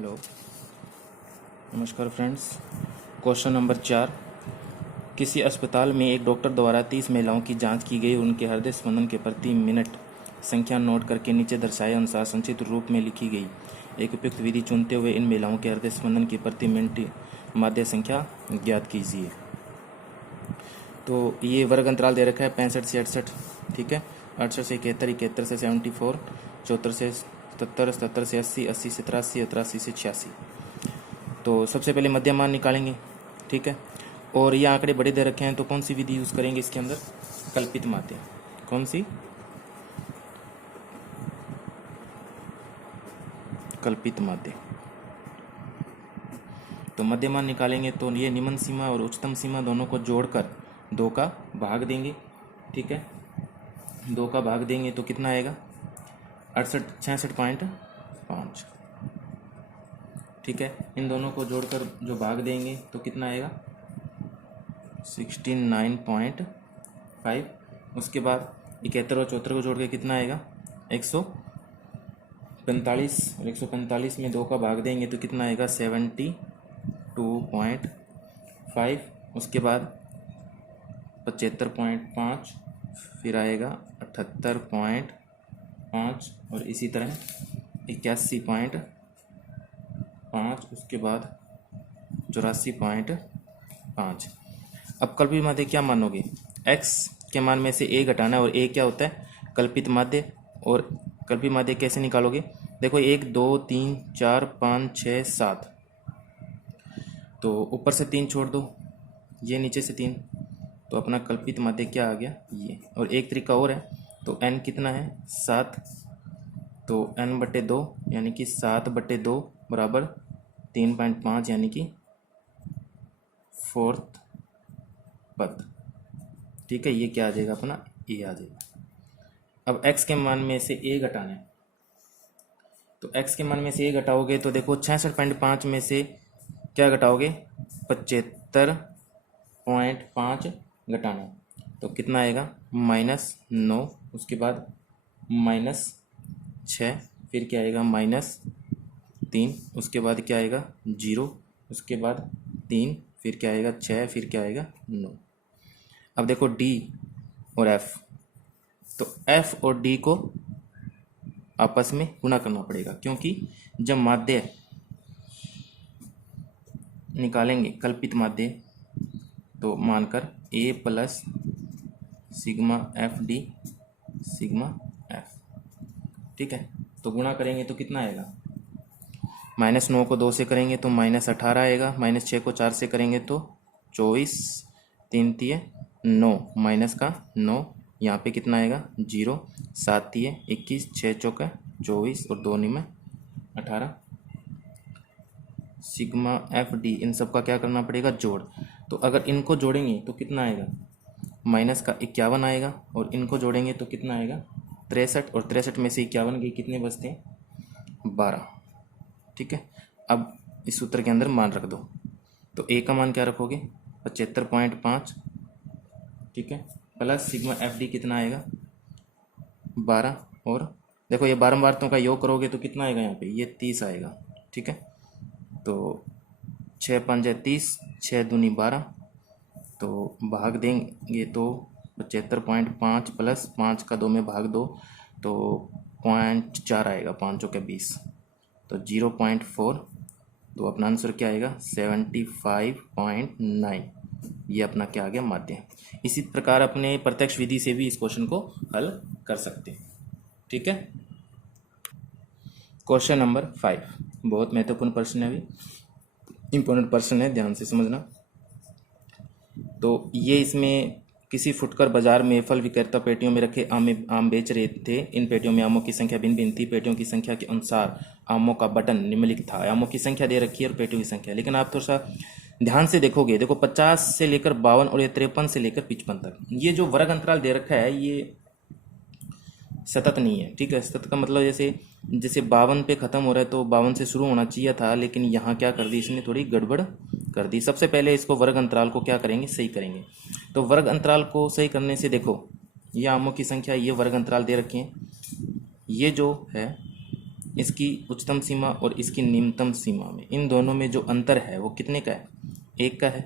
Hello, नमस्कार friends. Question number 4। किसी अस्पताल में एक डॉक्टर द्वारा 30 महिलाओं की जांच की गई। उनके हृदय स्पंदन के प्रति मिनट संख्या नोट करके नीचे दर्शाए अनुसार संक्षिप्त रूप में लिखी गई एक उपयुक्त विधि चुनते हुए इन महिलाओं के हृदय स्पंदन की प्रति मिनट माध्य संख्या ज्ञात कीजिए। तो ये वर्ग अंतराल दे रखा है 65 से 68, ठीक है। 68 से 71, 71 से 74, 74 से 77, 77 से 80, 80 से 83, 83 से 86। तो सबसे पहले मध्य मान निकालेंगे, ठीक है। और ये आंकड़े बड़े दे रखे हैं, तो कौन सी विधि यूज़ करेंगे इसके अंदर? कल्पित माध्य। कौन सी? कल्पित माध्य। तो मध्य मान निकालेंगे तो ये निम्न सीमा और उच्चतम सीमा दोनों को जोड़कर 2 का भाग देंगे, ठीक है। 2 का भाग देंगे तो कितना आएगा? 66.5, ठीक है। इन दोनों को जोड़कर जो भाग देंगे तो कितना आएगा? 69.5। उसके बाद 71 और 74 को जोड़ के कितना आएगा? 145। और 145 में 2 का भाग देंगे तो कितना आएगा? 72.5। उसके बाद 75.5, फिर आएगा 78.5 और इसी तरह 81.5, उसके बाद 84.5। अब कल्पित माध्य क्या मानोगे? x के मान में से a घटाना है, और a क्या होता है? कल्पित माध्य। और कल्पित माध्य कैसे निकालोगे? देखो 1 2 3 4 5 6 7, तो ऊपर से 3 छोड़ दो, ये नीचे से 3, तो अपना कल्पित माध्य क्या आ गया? ये। और एक तरीका और है, तो n कितना है? 7, तो n/2 यानी कि 7/2 बराबर 3.5 यानी कि 4th पद, ठीक है। ये क्या आ जाएगा? अपना ए आ जाएगा। अब x के मान में से a घटाना है, तो x के मान में से a घटाओगे तो देखो 66.5 में से क्या घटाओगे? 75.5 घटाना है, तो कितना आएगा? -9, उसके बाद -6, फिर क्या आएगा? -3, उसके बाद क्या आएगा? 0, उसके बाद 3, फिर क्या आएगा? 6, फिर क्या आएगा? 9। अब देखो D और F, तो F और D को आपस में गुणा करना पड़ेगा, क्योंकि जब माध्य निकालेंगे कल्पित माध्य तो मानकर A plus sigma FD sigma F, ठीक है। तो गुणा करेंगे तो कितना आएगा? -9 को 2 से करेंगे तो -18 आएगा, -6 को 4 से करेंगे तो 24, 3 तिये 9, माइनस का 9, यहाँ पे कितना आएगा? 0, 7 तिये 21, 6 चौका 24 और 2 में 18। सिग्मा FD, इन सब का क्या करना पड़ेगा? जोड़। तो अगर इनको जोड़ेंगे तो कितना आएगा? माइनस का 51 आएगा, और इनको जोड़ेंगे तो कितना आएगा? 63, और 63 में से 51 के कितने बचते हैं? 12, ठीक है। अब इस सूत्र के अंदर मान रख दो, तो a का मान क्या रखोगे? 75.5, ठीक है, प्लस सिग्मा FD कितना आएगा? 12। और देखो ये बारंबारतों का योग करोगे तो कितना आएगा? यहाँ पे ये 30 आएगा, ठीक है। तो 6 5 30, 6 दूनी 12, तो भाग देंगे तो 75.5 प्लस 5 का 2 में भाग दो तो 0.4 आएगा, 5 चौके 20, तो 0.4। तो अपना आंसर क्या आएगा? 75.9। ये अपना क्या आ गया? माध्य। इसी प्रकार अपने प्रत्यक्ष विधि से भी इस क्वेश्चन को हल कर सकते हैं, ठीक है। क्वेश्चन नंबर 5 बहुत महत्वपूर्ण प्रश्न है, अभी इंपॉर्टेंट प्रश्न है, ध्यान से समझना। तो ये इसमें किसी फुटकर बाजार में फल विक्रेता पेटियों में रखे आम बेच रहे थे। इन पेटियों में आमों की संख्या भिन्न भिन्न थी। पेटियों की संख्या के अनुसार आमों का बटन निम्नलिखित था। आमों की संख्या दे रखी है और पेटियों की संख्या, लेकिन आप थोड़ा सा ध्यान से देखोगे, देखो 50 से लेकर 52 और ये 53 से लेकर 55 तक, ये जो वर्ग अंतराल दे रखा है ये सतत नहीं है, ठीक है। सतत का मतलब जैसे 52 पे ख़त्म हो रहा है तो 52 से शुरू होना चाहिए था, लेकिन यहाँ क्या कर दी इसने? थोड़ी गड़बड़ कर दी। सबसे पहले इसको वर्ग अंतराल को क्या करेंगे? सही करेंगे। तो वर्ग अंतराल को सही करने से देखो, ये आमों की संख्या, ये वर्ग अंतराल दे रखे हैं, ये जो है इसकी उच्चतम सीमा और इसकी निम्नतम सीमा में, इन दोनों में जो अंतर है वो कितने का है? 1 का है।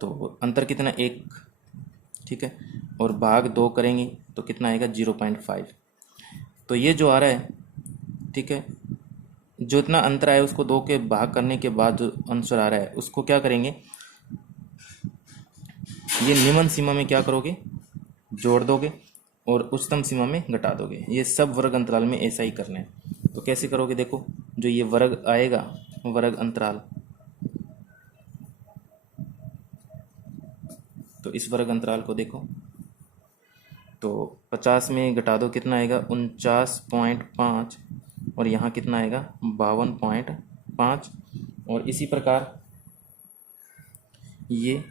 तो अंतर कितना? 1, ठीक है। और भाग 2 करेंगे तो कितना आएगा? 0.5। तो ये जो आ रहा है, ठीक है, जो इतना अंतर आया उसको 2 के भाग करने के बाद जो आंसर आ रहा है उसको क्या करेंगे, ये निम्न सीमा में क्या करोगे? जोड़ दोगे और उच्चतम सीमा में घटा दोगे। ये सब वर्ग अंतराल में ऐसा ही करना है। तो कैसे करोगे? देखो, जो ये वर्ग आएगा, वर्ग अंतराल, तो इस वर्ग अंतराल को देखो, तो 50 में घटा दो, कितना आएगा? 49.5। और यहाँ कितना आएगा? 52.5। और इसी प्रकार ये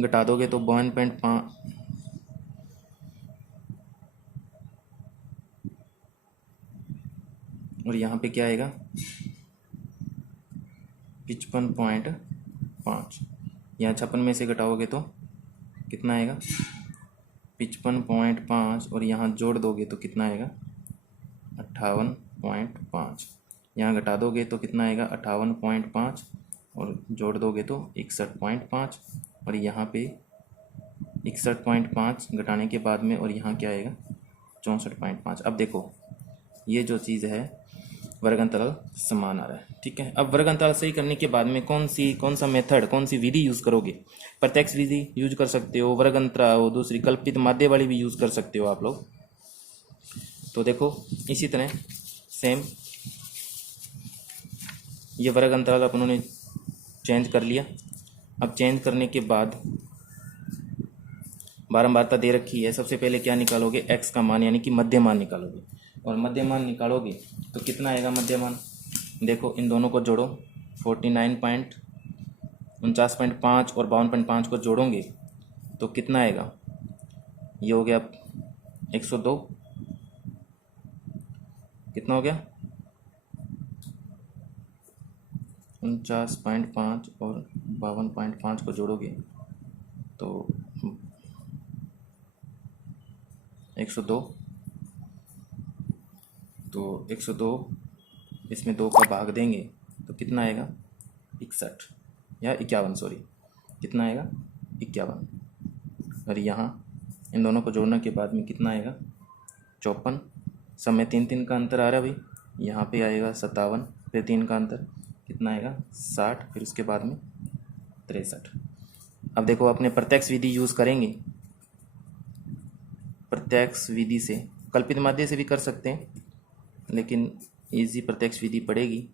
घटा दोगे तो 52.5, और यहाँ पे क्या आएगा? 55.5। यहाँ 56 में से घटाओगे तो कितना आएगा? 55.5। और यहाँ जोड़ दोगे तो कितना आएगा? 58.5। यहाँ घटा दोगे तो कितना आएगा? 58.5। और जोड़ दोगे तो 61.5। और यहाँ पे 61.5 घटाने के बाद में, और यहाँ क्या आएगा? 64.5। अब देखो, ये जो चीज़ है वर्ग अंतराल समान आ रहा है, ठीक है। अब वर्ग अंतराल सही करने के बाद में कौन सा मेथड, कौन सी विधि यूज़ करोगे? प्रत्यक्ष विधि यूज कर सकते हो, वर्ग अंतराल, दूसरी कल्पित माध्य वाली भी यूज़ कर सकते हो आप लोग। तो देखो, इसी तरह सेम ये वर्ग अंतराल अपन ने चेंज कर लिया। अब चेंज करने के बाद बारंबारता दे रखी है। सबसे पहले क्या निकालोगे? x का मान, यानी कि मध्यमान निकालोगे। और मध्यमान निकालोगे तो कितना आएगा मध्यमान? देखो, इन दोनों को जोड़ो, 49.5 और 52.5 को जोड़ोगे तो कितना आएगा? ये हो गया 102। कितना हो गया? 49.5 और 52.5 को जोड़ोगे तो 102। तो 102 इसमें 2 का भाग देंगे तो कितना आएगा? 61 या 51, सॉरी, कितना आएगा? 51। और यहाँ इन दोनों को जोड़ने के बाद में कितना आएगा? 54। सब में 3 का अंतर आ रहा है भाई। यहाँ पे आएगा 57, फिर 3 का अंतर, कितना आएगा? 60, फिर उसके बाद में 63। अब देखो, अपने प्रत्यक्ष विधि यूज़ करेंगे। प्रत्यक्ष विधि से, कल्पित माध्य से भी कर सकते हैं, लेकिन इजी प्रत्यक्ष विधि पड़ेगी।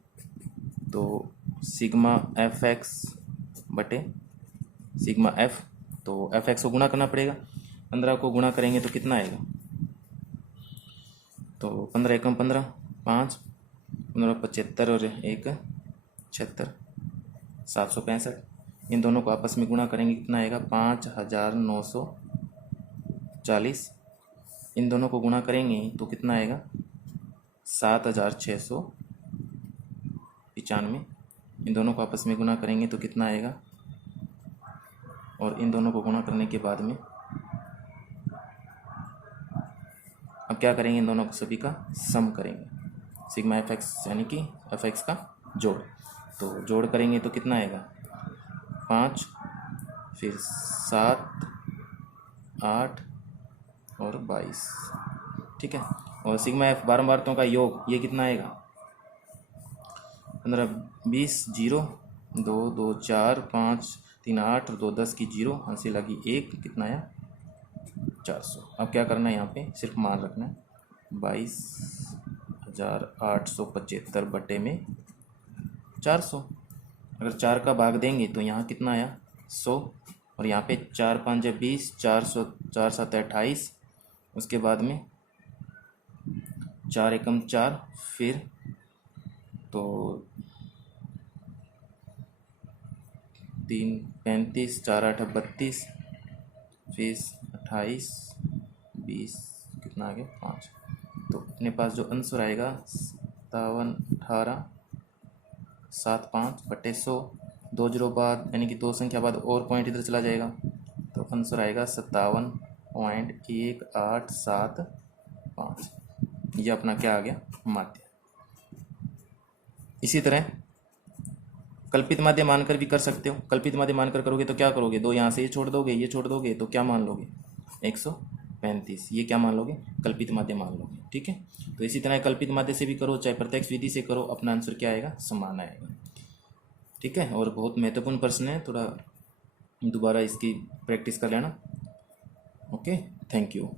तो सिग्मा एफ एक्स बटे सिग्मा एफ, तो एफ एक्स को गुणा करना पड़ेगा। 15 को गुणा करेंगे तो कितना आएगा? तो 15 एकम 15, 5, 15 75 और 1 76, 765। इन दोनों को आपस में गुणा करेंगे, कितना आएगा? 5940। इन दोनों को गुणा करेंगे तो कितना आएगा? 7695। इन दोनों को आपस में गुणा करेंगे तो कितना आएगा? और इन दोनों को गुणा करने के बाद में अब क्या करेंगे? इन दोनों को सभी का सम करेंगे, सिग्मा एफ एक्स, यानी कि एफ एक्स का जोड़। तो जोड़ करेंगे तो कितना आएगा? 5, फिर 7, 8 और 22, ठीक है। और सिग्मा एफ बारंबारतों का योग, ये कितना आएगा? 15 20 0 2 2 4 5 3 8 और 2 10 की 0, हंसी लगी 1, कितना आया? 400। अब क्या करना है? यहाँ पे सिर्फ मान रखना है, 22,875 बटे में 400। अगर 4 का भाग देंगे तो यहाँ कितना आया? 100। और यहाँ पे 4 5 20, 400, 4 7 28, उसके बाद में 4 एकम 4, फिर तो 3 35, 4 8 32, फिर 28 20, कितना आ गया? 5। तो अपने पास जो आंसर आएगा 57,18,75 बटे 100। 2 जीरो बाद, यानी कि 2 संख्या बाद और पॉइंट इधर चला जाएगा, तो आंसर आएगा 57.1875। ये अपना क्या आ गया, माध्य। इसी तरह कल्पित माध्य मानकर भी कर सकते हो। कल्पित माध्य मानकर करोगे तो क्या करोगे, दो यहाँ से ये छोड़ दोगे, ये छोड़ दोगे, तो क्या मान लोगे, 135। ये क्या मान लोगे, कल्पित माध्य मान लोगे। ठीक है, तो इसी तरह कल्पित माध्य से भी करो चाहे प्रत्यक्ष विधि से करो, अपना आंसर क्या आएगा, समान आएगा। ठीक है, और बहुत महत्वपूर्ण प्रश्न है, थोड़ा दोबारा इसकी प्रैक्टिस कर लेना। Okay, thank you.